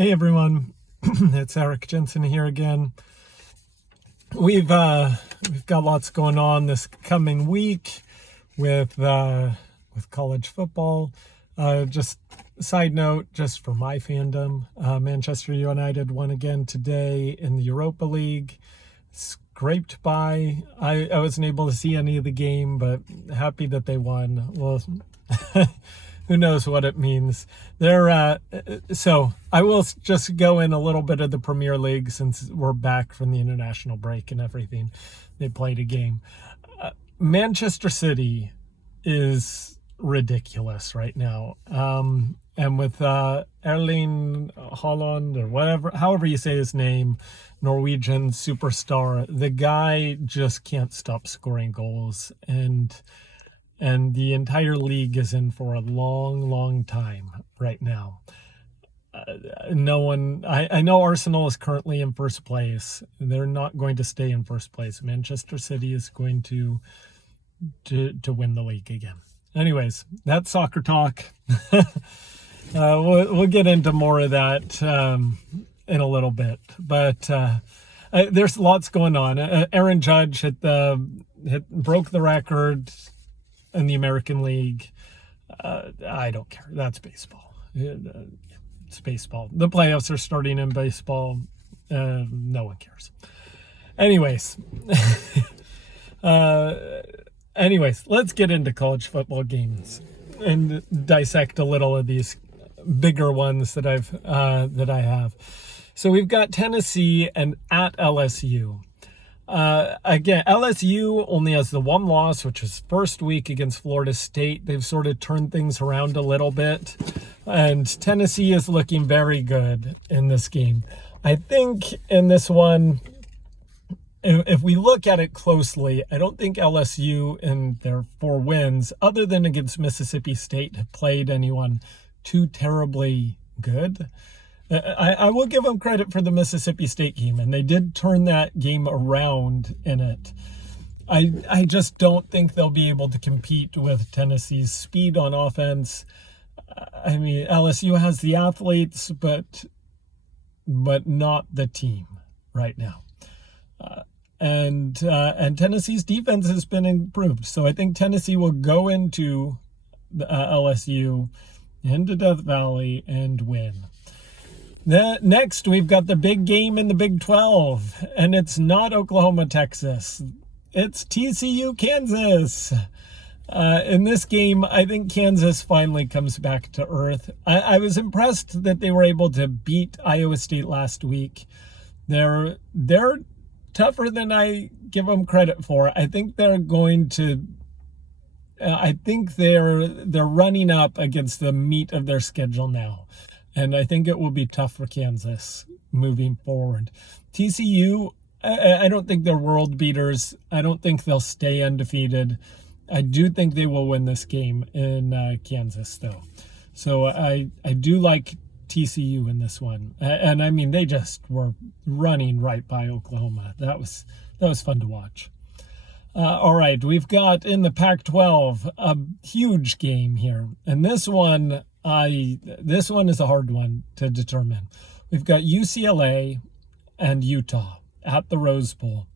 Hey everyone, it's Eric Jensen here again. We've got lots going on this coming week with college football. Just side note, just for my fandom, Manchester United won again today in the Europa League. Scraped by. I wasn't able to see any of the game, but happy that they won. Well, who knows what it means. So I will just go in a little bit of the Premier League since we're back from the international break and everything. They played a game. Manchester City is ridiculous right now. And with Erling Haaland or whatever, however you say his name, Norwegian superstar, the guy just can't stop scoring goals, and the entire league is in for a long time right now. No one, I know Arsenal is currently in first place. They're not going to stay in first place. Manchester City is going to win the league again. Anyways, that's soccer talk. We'll get into more of that in a little bit, but there's lots going on. Aaron Judge broke the record in the American League. I don't care. That's baseball. It's baseball. The playoffs are starting in baseball. No one cares. Anyways. Let's get into college football games and dissect a little of these bigger ones that I have. So we've got Tennessee and at LSU. Again, LSU only has the one loss, which is first week against Florida State. They've sort of turned things around a little bit, and Tennessee is looking very good in this game. I think in this one, if we look at it closely, I don't think LSU in their 4 wins, other than against Mississippi State, have played anyone too terribly good. I will give them credit for the Mississippi State game, and they did turn that game around in it. I just don't think they'll be able to compete with Tennessee's speed on offense. I mean, LSU has the athletes, but not the team right now. And Tennessee's defense has been improved. So I think Tennessee will go into the LSU, into Death Valley, and win. Next, we've got the big game in the Big 12, and it's not Oklahoma, Texas. It's TCU, Kansas. In this game, I think Kansas finally comes back to earth. I was impressed that they were able to beat Iowa State last week. They're tougher than I give them credit for. I think they're going to. I think they're running up against the meat of their schedule now. And I think it will be tough for Kansas moving forward. TCU, I don't think they're world beaters. I don't think they'll stay undefeated. I do think they will win this game in Kansas, though. So I do like TCU in this one. And I mean, they just were running right by Oklahoma. That was fun to watch. All right, we've got in the Pac-12 a huge game here. And this one is a hard one to determine. We've got UCLA and Utah at the Rose Bowl.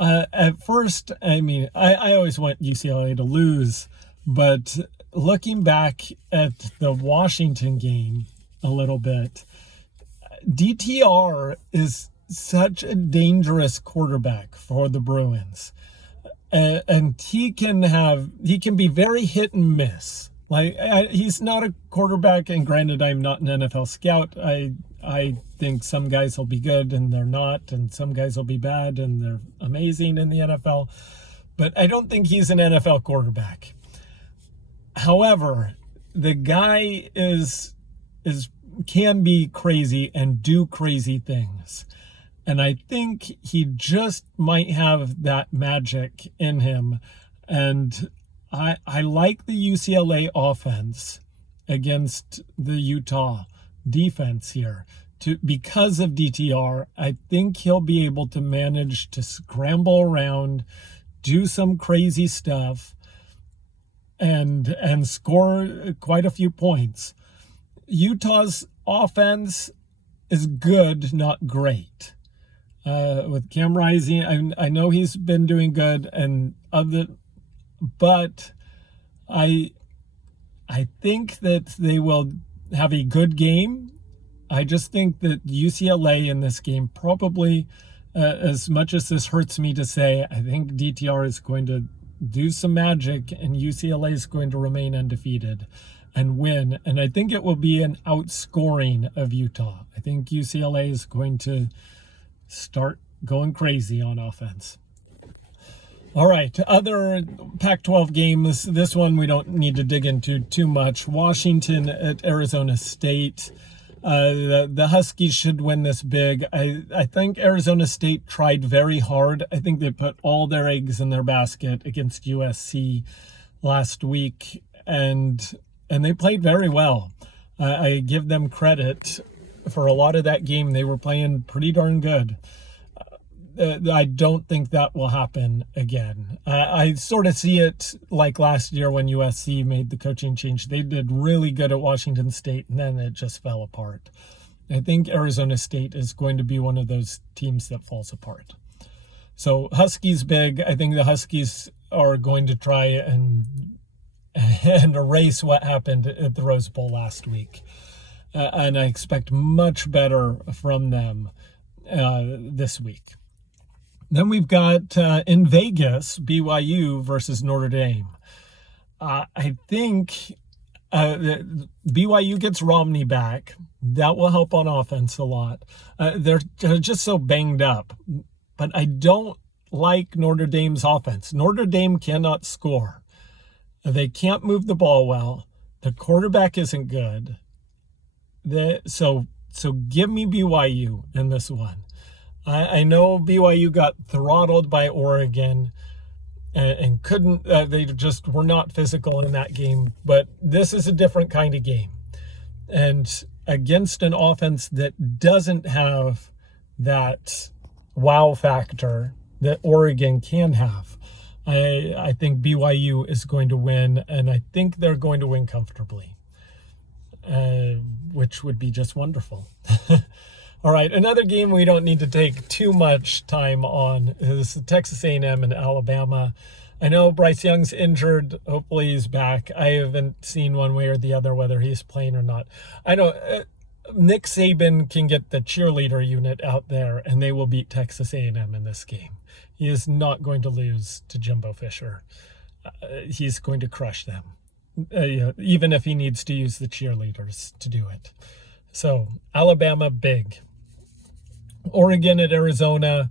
At first, I mean, I always want UCLA to lose, but looking back at the Washington game a little bit, DTR is such a dangerous quarterback for the Bruins. And he can be very hit and miss. Like, he's not a quarterback, and granted, I'm not an NFL scout. I think some guys will be good and they're not, and some guys will be bad and they're amazing in the NFL. But I don't think he's an NFL quarterback. However, the guy can be crazy and do crazy things. And I think he just might have that magic in him. And I like the UCLA offense against the Utah defense here. Because of DTR, I think he'll be able to manage to scramble around, do some crazy stuff, and score quite a few points. Utah's offense is good, not great. With Cam Rising, I know he's been doing good, but I think that they will have a good game. I just think that UCLA in this game probably, as much as this hurts me to say, I think DTR is going to do some magic and UCLA is going to remain undefeated and win. And I think it will be an outscoring of Utah. I think UCLA is going to start going crazy on offense. All right, other Pac-12 games. This one we don't need to dig into too much. Washington at Arizona State. The Huskies should win this big. I think Arizona State tried very hard. I think they put all their eggs in their basket against USC last week, and they played very well. I give them credit for a lot of that game. They were playing pretty darn good. I don't think that will happen again. I sort of see it like last year when USC made the coaching change. They did really good at Washington State, and then it just fell apart. I think Arizona State is going to be one of those teams that falls apart. So Huskies big. I think the Huskies are going to try and erase what happened at the Rose Bowl last week. And I expect much better from them this week. Then we've got in Vegas, BYU versus Notre Dame. I think BYU gets Romney back. That will help on offense a lot. They're just so banged up. But I don't like Notre Dame's offense. Notre Dame cannot score. They can't move the ball well. The quarterback isn't good. So give me BYU in this one. I know BYU got throttled by Oregon and couldn't, they just were not physical in that game, but this is a different kind of game. And against an offense that doesn't have that wow factor that Oregon can have, I think BYU is going to win, and I think they're going to win comfortably, which would be just wonderful. All right, another game we don't need to take too much time on is Texas A&M and Alabama. I know Bryce Young's injured. Hopefully he's back. I haven't seen one way or the other whether he's playing or not. I know Nick Saban can get the cheerleader unit out there, and they will beat Texas A&M in this game. He is not going to lose to Jimbo Fisher. He's going to crush them, even if he needs to use the cheerleaders to do it. So Alabama big. Oregon at Arizona.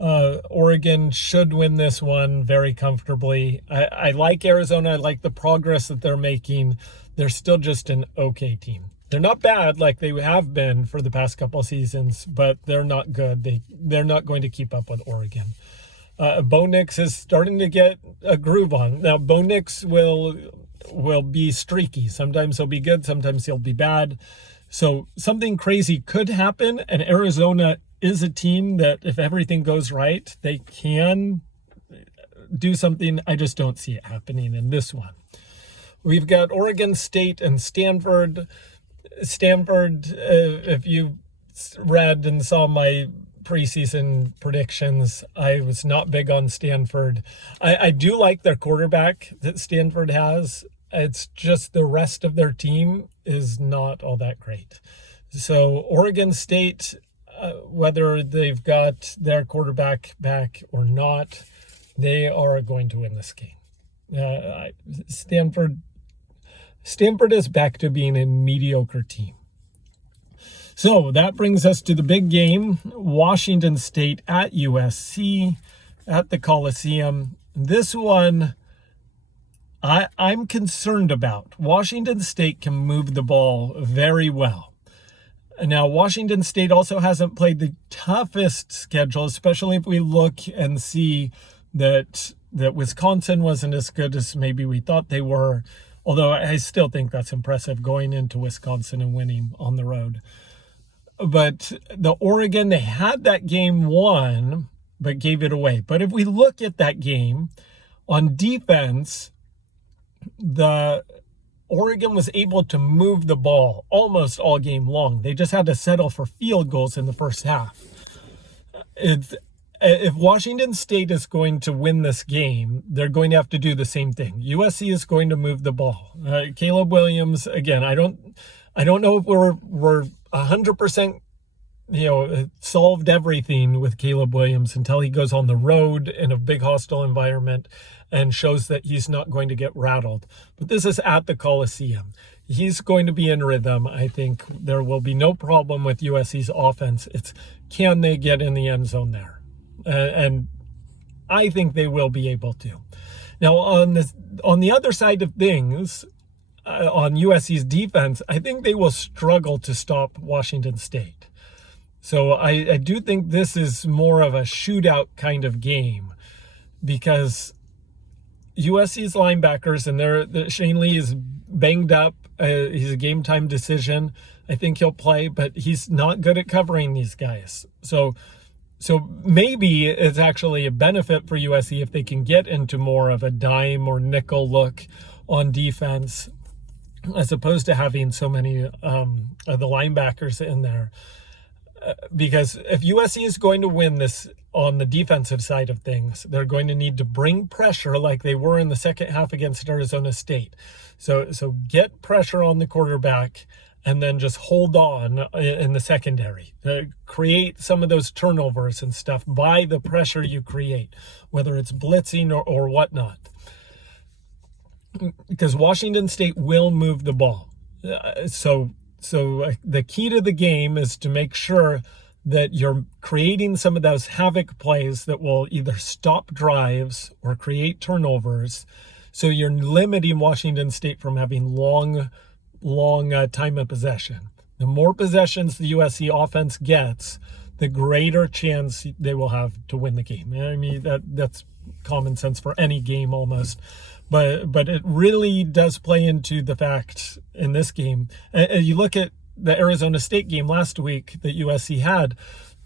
Oregon should win this one very comfortably. I like Arizona. I like the progress that they're making. They're still just an okay team. They're not bad like they have been for the past couple of seasons, but they're not good. They're not going to keep up with Oregon. Bo Nix is starting to get a groove on. Now, Bo Nix will be streaky. Sometimes he'll be good. Sometimes he'll be bad. So something crazy could happen, and Arizona is a team that if everything goes right, they can do something. I just don't see it happening in this one. We've got Oregon State and Stanford. Stanford, if you read and saw my preseason predictions, I was not big on Stanford. I do like their quarterback that Stanford has. It's just the rest of their team is not all that great. So Oregon State, whether they've got their quarterback back or not, they are going to win this game. Stanford is back to being a mediocre team. So that brings us to the big game, Washington State at USC at the Coliseum. This one I'm concerned about. Washington State can move the ball very well. Now, Washington State also hasn't played the toughest schedule, especially if we look and see that Wisconsin wasn't as good as maybe we thought they were, although I still think that's impressive going into Wisconsin and winning on the road. But the Oregon, they had that game won, but gave it away. But if we look at that game, on defense, the Oregon was able to move the ball almost all game long. They just had to settle for field goals in the first half. If Washington State is going to win this game, they're going to have to do the same thing. USC is going to move the ball. Caleb Williams, again, I don't know if we're 100%, solved everything with Caleb Williams until he goes on the road in a big hostile environment and shows that he's not going to get rattled. But this is at the Coliseum. He's going to be in rhythm. I think there will be no problem with USC's offense. It's, can they get in the end zone there? And I think they will be able to. Now, on the other side of things, on USC's defense, I think they will struggle to stop Washington State. So I do think this is more of a shootout kind of game, because USC's linebackers, and Shane Lee is banged up. He's a game time decision. I think he'll play, but he's not good at covering these guys. So maybe it's actually a benefit for USC if they can get into more of a dime or nickel look on defense, as opposed to having so many of the linebackers in there. Because if USC is going to win this on the defensive side of things, they're going to need to bring pressure like they were in the second half against Arizona State. So get pressure on the quarterback, and then just hold on in the secondary. Create some of those turnovers and stuff by the pressure you create, whether it's blitzing or whatnot. Because Washington State will move the ball. So the key to the game is to make sure that you're creating some of those havoc plays that will either stop drives or create turnovers. So you're limiting Washington State from having long time of possession. The more possessions the USC offense gets, the greater chance they will have to win the game. I mean, that's common sense for any game almost. But it really does play into the fact in this game. You look at the Arizona State game last week that USC had.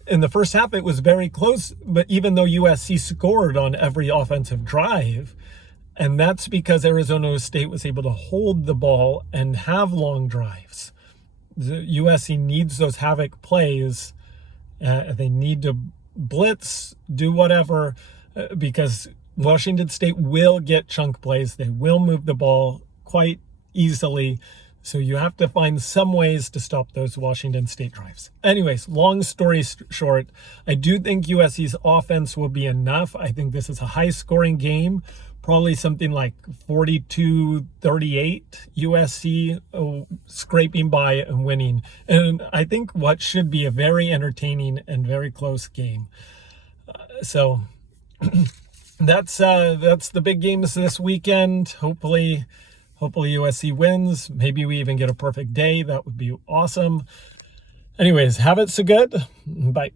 In the first half, it was very close, but even though USC scored on every offensive drive, and that's because Arizona State was able to hold the ball and have long drives. The USC needs those havoc plays. They need to blitz, do whatever, because Washington State will get chunk plays. They will move the ball quite easily. So you have to find some ways to stop those Washington State drives. Anyways, long story short, I do think USC's offense will be enough. I think this is a high-scoring game, probably something like 42-38 USC scraping by and winning. And I think what should be a very entertaining and very close game. So that's the big games this weekend. Hopefully USC wins. Maybe we even get a perfect day. That would be awesome. Anyways, have it so good. Bye.